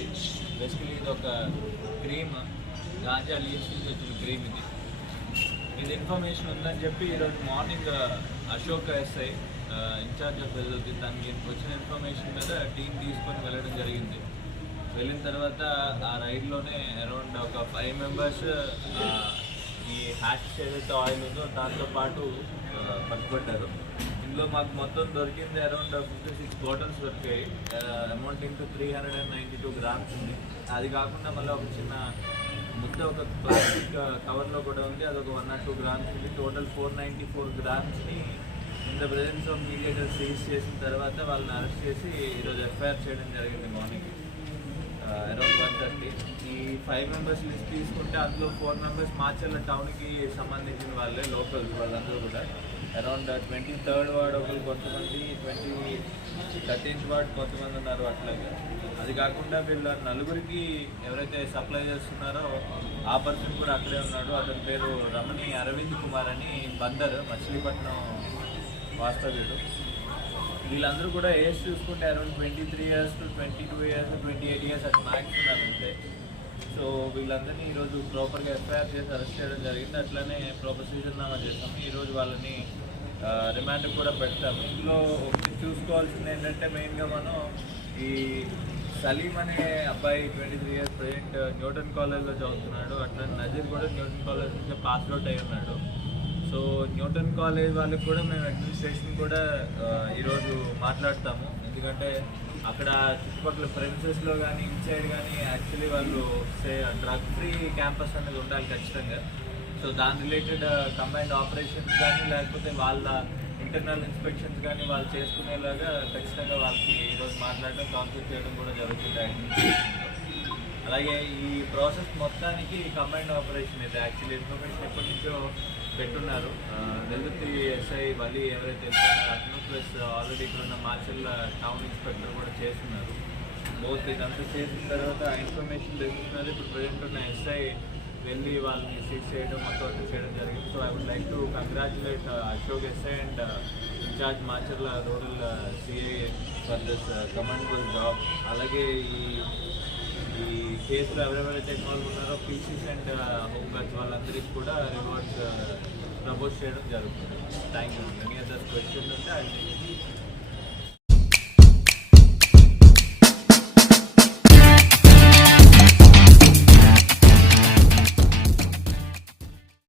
జరిగింది. బేసికలీ ఇది ఒక క్రీమ్, గాంజా లీవ్స్ నుంచి వచ్చిన క్రీమ్ ఇది ఇన్ఫర్మేషన్ ఉందని చెప్పి ఈరోజు morning Ashok SI in-charge of వెల్లుద్ది దానికి వచ్చిన ఇన్ఫర్మేషన్ మీద టీం తీసుకొని వెళ్ళడం జరిగింది. వెళ్ళిన తర్వాత ఆ రైడ్లోనే అరౌండ్ ఒక 5 మెంబర్స్ ఈ హ్యాష్ ఏదైతే ఆయిల్ ఉందో దాంతోపాటు పట్టుబడ్డారు. ఇందులో మాకు మొత్తం దొరికింది అరౌండ్ 56 బాటిల్స్ దొరికాయి. అమౌంటింగ్ టు 392 గ్రామ్స్ ఉంది. అది కాకుండా మళ్ళీ ఒక చిన్న ముద్ద ఒక ప్లాస్టిక్ కవర్లో కూడా ఉంది, అదొక 102 గ్రామ్స్ ఉంది. టోటల్ 494 గ్రామ్స్ని in the presence of mediator seize చేసిన తర్వాత వాళ్ళని అరెస్ట్ చేసి ఈరోజు ఎఫ్ఐఆర్ చేయడం జరిగింది మార్నింగ్ అరౌండ్ 1:30. ఈ 5 మెంబర్స్ లిస్ట్ తీసుకుంటే అందులో 4 మెంబర్స్ మాచర్ల టౌన్కి సంబంధించిన వాళ్ళే, లోకల్స్ వాళ్ళందరూ కూడా. అరౌండ్ 23rd వార్డ్ ఒకరు కొంతమంది, 13th వార్డ్ కొంతమంది ఉన్నారు అట్లాగే. అది కాకుండా వీళ్ళ నలుగురికి ఎవరైతే సప్లై చేస్తున్నారో ఆ పర్సన్ కూడా అక్కడే ఉన్నాడు. అతని పేరు రమణి అరవింద్ కుమార్ అని, బందర్ మచిలీపట్నం వాస్తవ్యుడు. వీళ్ళందరూ కూడా ఏజ్ చూసుకుంటే around 23 years to 22 years 28 years at max ఉన్నారంటే. సో వీళ్ళందరినీ ఈరోజు ప్రాపర్గా ఎఫ్ఐఆర్ చేసి అరెస్ట్ చేయడం జరిగింది. అట్లనే ప్రాపర్ సీజర్నామా చేస్తాము. ఈరోజు వాళ్ళని రిమాండ్ కూడా పెడతాము. ఇందులో ఒకటి చూసుకోవాల్సింది ఏంటంటే మెయిన్గా మనం ఈ సలీం అనే అబ్బాయి 23 years ప్రజెంట్ న్యూటన్ కాలేజ్లో చదువుతున్నాడు. అట్లనే నజీర్ కూడా న్యూటన్ కాలేజ్ నుంచి పాస్ అవుట్ అయి ఉన్నాడు. సో న్యూటన్ కాలేజ్ వాళ్ళకి కూడా మేము అడ్మినిస్ట్రేషన్ కూడా ఈరోజు మాట్లాడతాము. ఎందుకంటే అక్కడ చుట్టుపక్కల ప్రెమిసెస్లో కానీ ఇన్సైడ్ కానీ యాక్చువల్లీ వాళ్ళు డ్రగ్ ఫ్రీ క్యాంపస్ అనేది ఉండాలి ఖచ్చితంగా. సో దాని రిలేటెడ్ కంబైన్డ్ ఆపరేషన్స్ కానీ లేకపోతే వాళ్ళ ఇంటర్నల్ ఇన్స్పెక్షన్స్ కానీ వాళ్ళు చేసుకునేలాగా ఖచ్చితంగా వాళ్ళకి ఈరోజు మాట్లాడడం, కాన్సల్ట్ చేయడం కూడా జరుగుతుంది. అలాగే ఈ ప్రాసెస్ మొత్తానికి కంబైన్డ్ ఆపరేషన్ ఇది. యాక్చువల్లీ ఇన్ఫర్మేషన్ ఎప్పటి నుంచో పెట్టున్నారు. వెల్లుద్ది ఎస్ఐ వల్లి ఎవరైతే అతను ప్లస్ ఆల్రెడీ ఇక్కడ ఉన్న మాచర్ల టౌన్ ఇన్స్పెక్టర్ కూడా చేస్తున్నారు. బోత్ ఇదంతా చేసిన తర్వాత ఇన్ఫర్మేషన్ తెలుస్తున్నది. ఇప్పుడు ప్రజెంట్ ఉన్న ఎస్ఐ వెళ్ళి వాళ్ళని సీజ్ చేయడం మొత్తం చేయడం జరిగింది. So I would like to congratulate Ashok SI and incharge Macherla rural CI for this commendable job. అలాగే ఈ కేసులో ఎవరెవరైతే ఇన్వాల్వ్ ఉన్నారో పీసీస్ అండ్ హోమ్ గార్డ్స్ వాళ్ళందరికీ కూడా రివార్డ్స్ ప్రపోజ్ చేయడం జరుగుతుంది. Thank you. Any other question ఉంటే